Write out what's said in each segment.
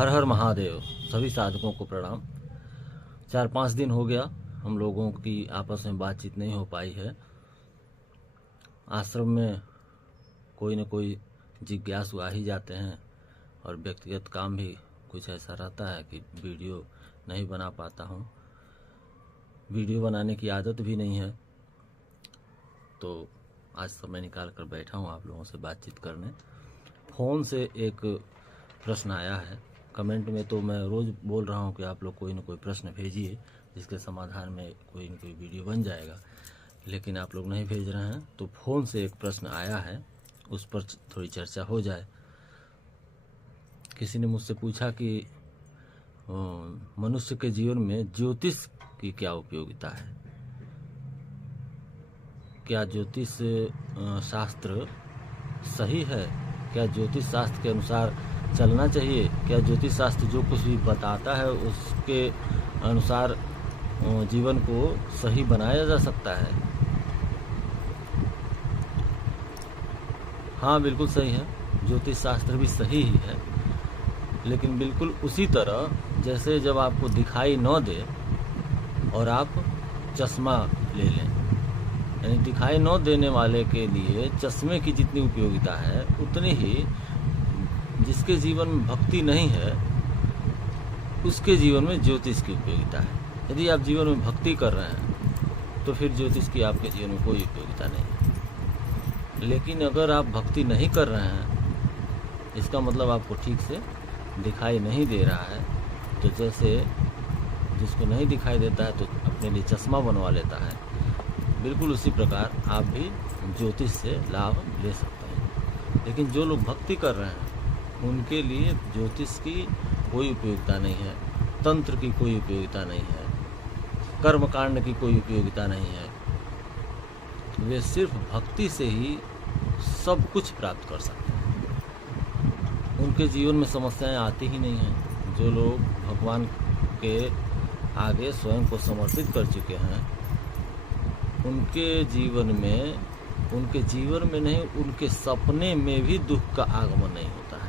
हर हर महादेव। सभी साधकों को प्रणाम। 4-5 दिन हो गया हम लोगों की आपस में बातचीत नहीं हो पाई है। आश्रम में कोई न कोई जिज्ञासु आ ही जाते हैं और व्यक्तिगत काम भी कुछ ऐसा रहता है कि वीडियो नहीं बना पाता हूँ। वीडियो बनाने की आदत भी नहीं है, तो आज समय निकाल कर बैठा हूँ आप लोगों से बातचीत करने। फ़ोन से एक प्रश्न आया है। कमेंट में तो मैं रोज़ बोल रहा हूँ कि आप लोग कोई न कोई प्रश्न भेजिए जिसके समाधान में कोई न कोई वीडियो बन जाएगा, लेकिन आप लोग नहीं भेज रहे हैं। तो फ़ोन से एक प्रश्न आया है, उस पर थोड़ी चर्चा हो जाए। किसी ने मुझसे पूछा कि मनुष्य के जीवन में ज्योतिष की क्या उपयोगिता है। क्या ज्योतिष शास्त्र सही है? क्या ज्योतिष शास्त्र के अनुसार चलना चाहिए? क्या ज्योतिष शास्त्र जो कुछ भी बताता है उसके अनुसार जीवन को सही बनाया जा सकता है? हाँ, बिल्कुल सही है। ज्योतिष शास्त्र भी सही ही है, लेकिन बिल्कुल उसी तरह जैसे जब आपको दिखाई न दे और आप चश्मा ले लें, यानी दिखाई न देने वाले के लिए चश्मे की जितनी उपयोगिता है उतनी ही जिसके जीवन में भक्ति नहीं है उसके जीवन में ज्योतिष की उपयोगिता है। यदि आप जीवन में भक्ति कर रहे हैं तो फिर ज्योतिष की आपके जीवन में कोई उपयोगिता नहीं है। लेकिन अगर आप भक्ति नहीं कर रहे हैं, इसका मतलब आपको ठीक से दिखाई नहीं दे रहा है, तो जैसे जिसको नहीं दिखाई देता है तो अपने लिए चश्मा बनवा लेता है, बिल्कुल उसी प्रकार आप भी ज्योतिष से लाभ ले सकते हैं। लेकिन जो लोग भक्ति कर रहे हैं उनके लिए ज्योतिष की कोई उपयोगिता नहीं है, तंत्र की कोई उपयोगिता नहीं है, कर्मकांड की कोई उपयोगिता नहीं है। वे सिर्फ भक्ति से ही सब कुछ प्राप्त कर सकते हैं। उनके जीवन में समस्याएं आती ही नहीं हैं। जो लोग भगवान के आगे स्वयं को समर्पित कर चुके हैं, उनके जीवन में नहीं, उनके सपने में भी दुख का आगमन नहीं होता है।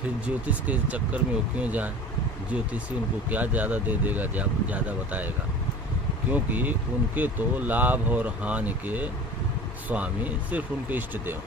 फिर ज्योतिष के चक्कर में वो क्यों जाए? ज्योतिषी उनको क्या ज़्यादा दे देगा, ज़्यादा बताएगा, क्योंकि उनके तो लाभ और हानि के स्वामी सिर्फ उनके इष्ट देव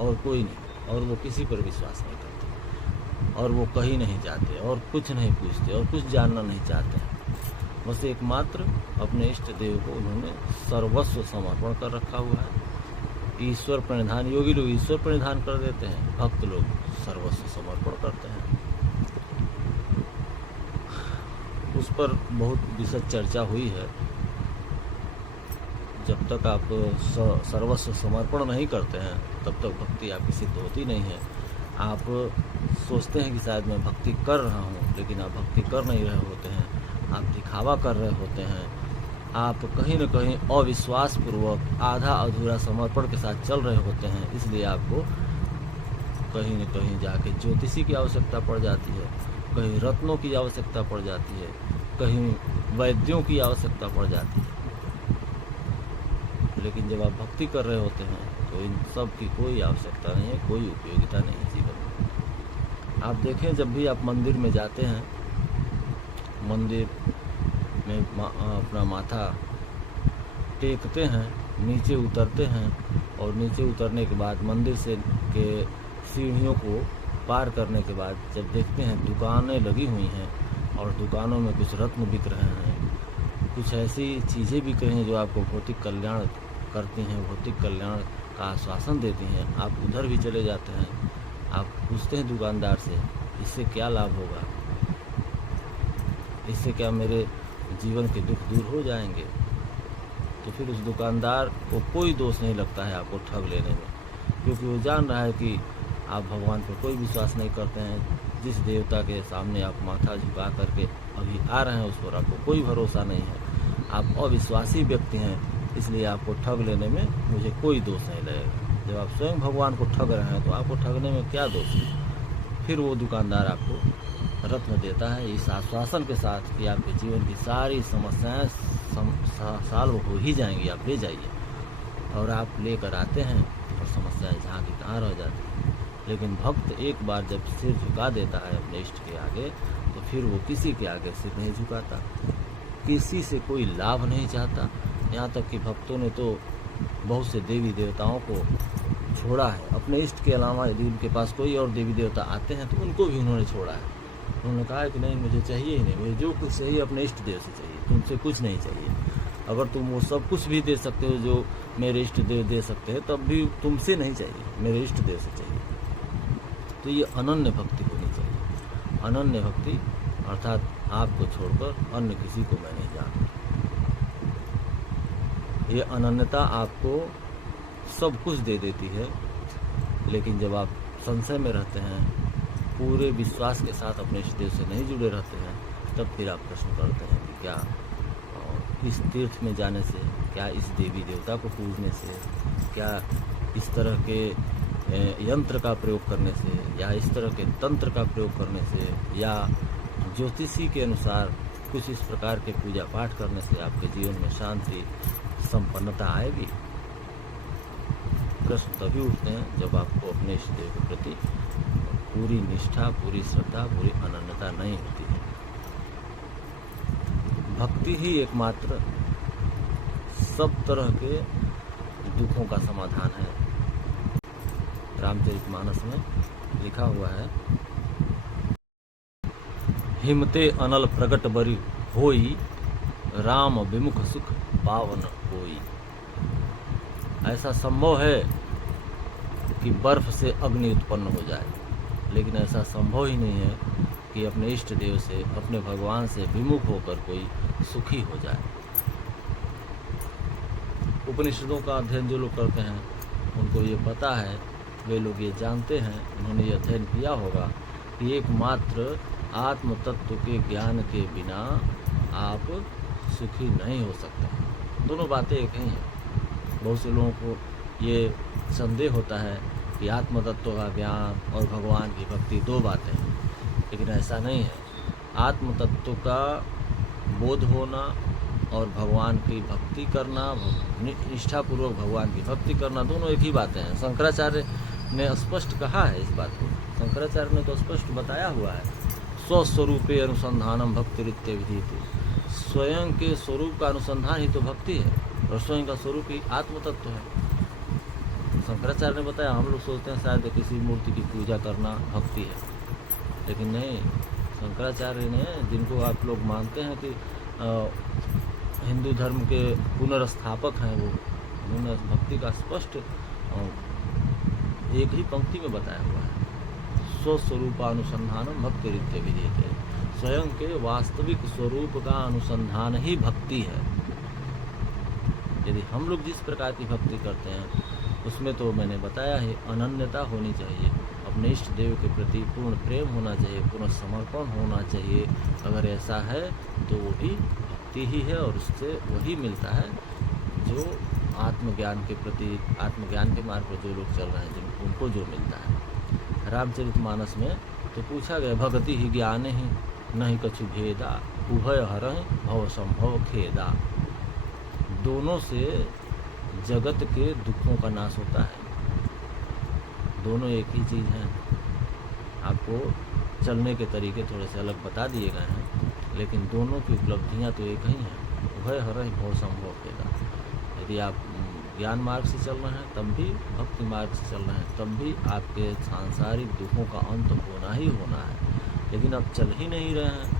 और कोई नहीं, और वो किसी पर विश्वास नहीं करते और वो कहीं नहीं जाते और कुछ नहीं पूछते और कुछ जानना नहीं चाहते हैं। बस एकमात्र अपने इष्ट देव को उन्होंने सर्वस्व समर्पण कर रखा हुआ है। ईश्वर प्रणिधान, योगी लोग ईश्वर प्रणिधान कर देते हैं, भक्त लोग सर्वस्व समर्पण करते हैं। उस पर बहुत विशद चर्चा हुई है। जब तक आप सर्वस्व समर्पण नहीं करते हैं तब तक भक्ति आपकी सिद्ध होती नहीं है। आप सोचते हैं कि शायद मैं भक्ति कर रहा हूँ, लेकिन आप भक्ति कर नहीं रहे होते हैं, आप दिखावा कर रहे होते हैं। आप कहीं न कहीं अविश्वास पूर्वक आधा अधूरा समर्पण के साथ चल रहे होते हैं। इसलिए आपको कहीं न कहीं जाके ज्योतिषी की आवश्यकता पड़ जाती है, कहीं रत्नों की आवश्यकता पड़ जाती है, कहीं वैद्यों की आवश्यकता पड़ जाती है। लेकिन जब आप भक्ति कर रहे होते हैं तो इन सब की कोई आवश्यकता नहीं है, कोई उपयोगिता नहीं है जीवन में। आप देखें, जब भी आप मंदिर में जाते हैं, मंदिर में अपना माथा टेकते हैं, नीचे उतरते हैं, और नीचे उतरने के बाद मंदिर से के सीढ़ियों को पार करने के बाद जब देखते हैं दुकानें लगी हुई हैं और दुकानों में कुछ रत्न बिक रहे हैं, कुछ ऐसी चीज़ें बिक रही हैं जो आपको भौतिक कल्याण करती हैं, भौतिक कल्याण का आश्वासन देती हैं, आप उधर भी चले जाते हैं। आप पूछते हैं दुकानदार से, इससे क्या लाभ होगा, इससे क्या मेरे जीवन के दुख दूर हो जाएंगे? तो फिर उस दुकानदार को कोई दोष नहीं लगता है आपको ठग लेने में, क्योंकि वो जान रहा है कि आप भगवान पर कोई विश्वास नहीं करते हैं। जिस देवता के सामने आप माथा झुका करके अभी आ रहे हैं उस पर आपको कोई भरोसा नहीं है। आप अविश्वासी व्यक्ति हैं, इसलिए आपको ठग लेने में मुझे कोई दोष नहीं लगेगा। जब आप स्वयं भगवान को ठग रहे हैं तो आपको ठगने में क्या दोष है? फिर वो दुकानदार आपको रत्न देता है इस आश्वासन के साथ कि आपके जीवन की सारी समस्याएं सॉल्व हो ही जाएंगी, आप ले जाइए। और आप लेकर आते हैं और समस्याएं जहाँ की तहाँ रह जाती हैं। लेकिन भक्त एक बार जब सिर झुका देता है अपने इष्ट के आगे, तो फिर वो किसी के आगे सिर नहीं झुकाता, किसी से कोई लाभ नहीं चाहता। यहाँ तक कि भक्तों ने तो बहुत से देवी देवताओं को छोड़ा है। अपने इष्ट के अलावा यदि उनके पास कोई और देवी देवता आते हैं तो उनको भी उन्होंने छोड़ा है। उन्होंने कहा है कि नहीं, मुझे चाहिए ही नहीं, मुझे जो कुछ चाहिए अपने इष्ट देव से चाहिए, तुमसे कुछ नहीं चाहिए। अगर तुम वो सब कुछ भी दे सकते हो जो मेरे इष्ट देव दे सकते हैं, तब भी तुमसे नहीं चाहिए, मेरे इष्ट देव से चाहिए। तो ये अनन्य भक्ति होनी चाहिए। अनन्य भक्ति अर्थात आपको छोड़कर अन्य किसी को मैं नहीं जानता। ये अनन्यता आपको सब कुछ दे देती है, लेकिन जब आप संशय में रहते हैं, पूरे विश्वास के साथ अपने इष्ट देव से नहीं जुड़े रहते हैं, तब फिर आप प्रश्न करते हैं कि क्या इस तीर्थ में जाने से, क्या इस देवी देवता को पूजने से, क्या इस तरह के यंत्र का प्रयोग करने से, या इस तरह के तंत्र का प्रयोग करने से, या ज्योतिषी के अनुसार कुछ इस प्रकार के पूजा पाठ करने से आपके जीवन में शांति संपन्नता आएगी? प्रश्न तभी उठते हैं जब आपको अपने इष्ट देव के प्रति पूरी निष्ठा, पूरी श्रद्धा, पूरी अनन्यता नहीं होती है। भक्ति ही एकमात्र सब तरह के दुखों का समाधान है। रामचरितमानस में लिखा हुआ है, हिमते अनल प्रगट बरी होई, राम विमुख सुख पावन होई। ऐसा संभव है कि बर्फ से अग्नि उत्पन्न हो जाए, लेकिन ऐसा संभव ही नहीं है कि अपने इष्ट देव से, अपने भगवान से विमुख होकर कोई सुखी हो जाए। उपनिषदों का अध्ययन जो लोग करते हैं उनको ये पता है, वे लोग ये जानते हैं, उन्होंने ये अध्ययन किया होगा कि एकमात्र आत्म तत्व के ज्ञान के बिना आप सुखी नहीं हो सकते। दोनों बातें एक ही हैं। बहुत से लोगों को ये संदेह होता है कि आत्म तत्व का ज्ञान और भगवान की भक्ति दो बातें हैं, लेकिन ऐसा नहीं है। आत्म तत्व का बोध होना और भगवान की भक्ति करना, निष्ठापूर्वक भगवान की भक्ति करना, दोनों एक ही बातें हैं। शंकराचार्य ने स्पष्ट कहा है इस बात को। शंकराचार्य ने तो स्पष्ट बताया हुआ है, स्वस्वरूपे अनुसंधानम भक्ति रित्य विधीयते। स्वयं के स्वरूप का अनुसंधान ही तो भक्ति है, और स्वयं का स्वरूप ही आत्म तत्व है। शंकराचार्य ने बताया। हम लोग सोचते हैं शायद किसी मूर्ति की पूजा करना भक्ति है, लेकिन नहीं। शंकराचार्य ने, जिनको आप लोग मानते हैं कि हिंदू धर्म के पुनर्स्थापक हैं, वो उन्होंने भक्ति का स्पष्ट एक ही पंक्ति में बताया हुआ है, स्वस्वरूपानुसंधानम भक्ति रित्य विधीयते। स्वयं के वास्तविक स्वरूप का अनुसंधान ही भक्ति है। यदि हम लोग जिस प्रकार की भक्ति करते हैं उसमें तो मैंने बताया है, अनन्यता होनी चाहिए, अपने इष्ट देव के प्रति पूर्ण प्रेम होना चाहिए, पूर्ण समर्पण होना चाहिए। अगर ऐसा है तो वो भी भक्ति ही है, और उससे वही मिलता है जो आत्मज्ञान के प्रति, आत्मज्ञान के मार्ग पर जो लोग चल रहे हैं, जिनको उनको जो मिलता है। रामचरितमानस में तो पूछा गया, भक्ति ही ज्ञान ही नहीं कछु भेदा, उभय हरहि भव संभव खेदा। दोनों से जगत के दुखों का नाश होता है। दोनों एक ही चीज़ हैं। आपको चलने के तरीके थोड़े से अलग बता दिए गए हैं, लेकिन दोनों की उपलब्धियां तो एक ही हैं। उभय हरहि भव संभव खेदा। यदि आप ज्ञान मार्ग से चल रहे हैं तब भी, भक्ति मार्ग से चल रहे हैं तब भी, आपके सांसारिक दुखों का अंत होना ही होना है। लेकिन आप चल ही नहीं रहे हैं,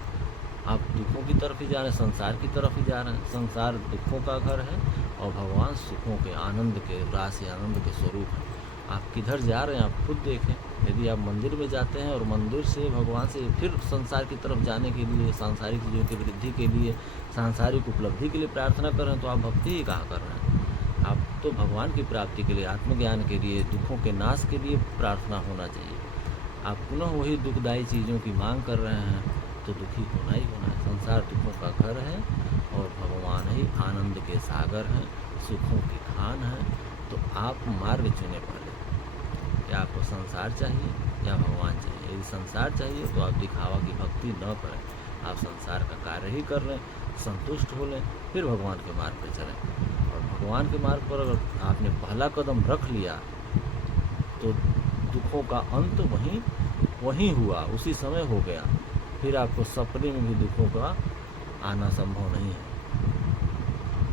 आप दुखों की तरफ ही जा रहे हैं, संसार की तरफ ही जा रहे हैं। संसार दुखों का घर है और भगवान सुखों के, आनंद के, राशि आनंद के स्वरूप है। आप किधर जा रहे हैं आप खुद देखें। यदि आप मंदिर में जाते हैं और मंदिर से भगवान से फिर संसार की तरफ जाने के लिए, सांसारिक चीज़ों की वृद्धि के लिए, सांसारिक उपलब्धि के लिए प्रार्थना कर रहे हैं, तो आप भक्ति ही कहाँ कर रहे हैं। आप तो भगवान की प्राप्ति के लिए, आत्मज्ञान के लिए, दुखों के नाश के लिए प्रार्थना होना चाहिए। आप पुनः वही दुखदायी चीज़ों की मांग कर रहे हैं तो दुखी होना ही होना है। संसार दुखों का घर है और भगवान ही आनंद के सागर हैं, सुखों की खान है। तो आप मार्ग चुने पहले, क्या आपको संसार चाहिए या भगवान चाहिए। यदि संसार चाहिए तो आप दिखावा की भक्ति न करें, आप संसार का कार्य ही कर लें, संतुष्ट हो लें, फिर भगवान के मार्ग पर चलें। और भगवान के मार्ग पर अगर आपने पहला कदम रख लिया तो दुखों का अंत वहीं हुआ, उसी समय हो गया। फिर आपको सपने में भी दुखों का आना संभव नहीं है।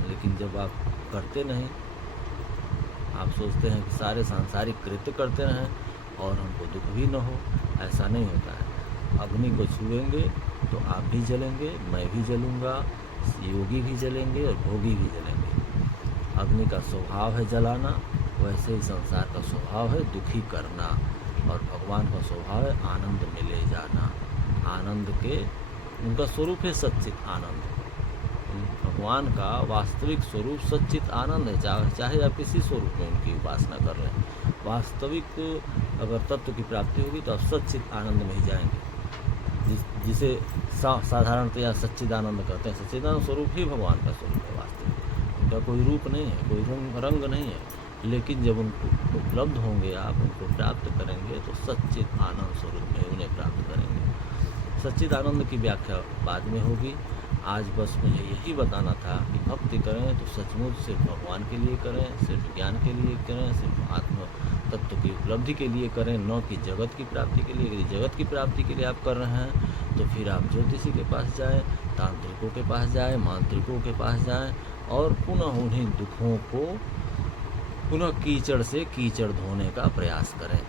लेकिन जब आप करते नहीं, आप सोचते हैं कि सारे सांसारिक कृत्य करते रहें और हमको दुख भी न हो, ऐसा नहीं होता है। अग्नि को छुएंगे तो आप भी जलेंगे, मैं भी जलूँगा, योगी भी जलेंगे और भोगी भी जलेंगे। अग्नि का स्वभाव है जलाना, वैसे ही संसार का स्वभाव है दुखी करना, और भगवान का स्वभाव है आनंद में ले जाना। आनंद के उनका स्वरूप है सच्चित आनंद। भगवान का वास्तविक स्वरूप सच्चित आनंद है। चाहे आप किसी स्वरूप में उनकी उपासना कर रहे हैं, वास्तविक अगर तत्व की प्राप्ति होगी तो आप सच्चित आनंद में ही जाएंगे, जिसे साधारणतया सच्चिदानंद कहते हैं। सच्चिदानंद स्वरूप ही भगवान का स्वरूप है वास्तविक। उनका कोई रूप नहीं है, कोई रंग नहीं है, लेकिन जब उनको उपलब्ध होंगे, आप उनको प्राप्त करेंगे तो सच्चित आनंद स्वरूप में उन्हें प्राप्त करेंगे। सच्चिद आनंद की व्याख्या बाद में होगी। आज बस मुझे यही बताना था कि भक्ति करें तो सचमुच सिर्फ भगवान के लिए करें, सिर्फ ज्ञान के लिए करें, सिर्फ आत्म तत्व की उपलब्धि के लिए करें, न कि जगत की प्राप्ति के लिए। यदि जगत की प्राप्ति के लिए आप कर रहे हैं तो फिर आप ज्योतिषी के पास जाएं, तांत्रिकों के पास जाएं, मांत्रिकों के पास जाएं और पुनः उन्हीं दुखों को पुनः कीचड़ से कीचड़ धोने का प्रयास करें।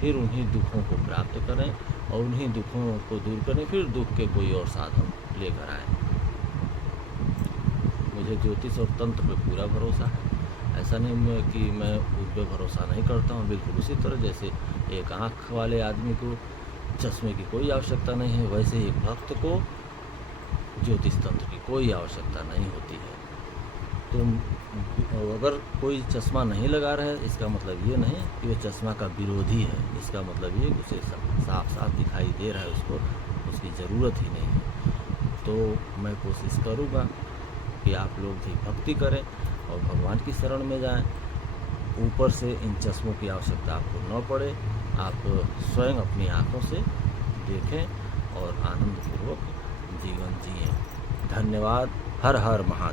फिर उन्हीं दुखों को प्राप्त करें और उन्हीं दुखों को दूर करें। फिर दुख के कोई और साधन लेकर आएँ। मुझे ज्योतिष और तंत्र पे पूरा भरोसा है। ऐसा नहीं कि मैं उस पर भरोसा नहीं करता हूँ। बिल्कुल उसी तरह जैसे एक आँख वाले आदमी को चश्मे की कोई आवश्यकता नहीं है, वैसे ही एक भक्त को ज्योतिष तंत्र की कोई आवश्यकता नहीं होती है। तो अगर कोई चश्मा नहीं लगा रहा है, इसका मतलब ये नहीं कि वो चश्मा का विरोधी है। इसका मतलब ये कि उसे साफ साफ दिखाई दे रहा है, उसको उसकी ज़रूरत ही नहीं है। तो मैं कोशिश करूँगा कि आप लोग भी भक्ति करें और भगवान की शरण में जाएं। ऊपर से इन चश्मों की आवश्यकता आपको न पड़े। आप स्वयं अपनी आँखों से देखें और आनंदपूर्वक जीवन जिएं। धन्यवाद। हर हर महादेव।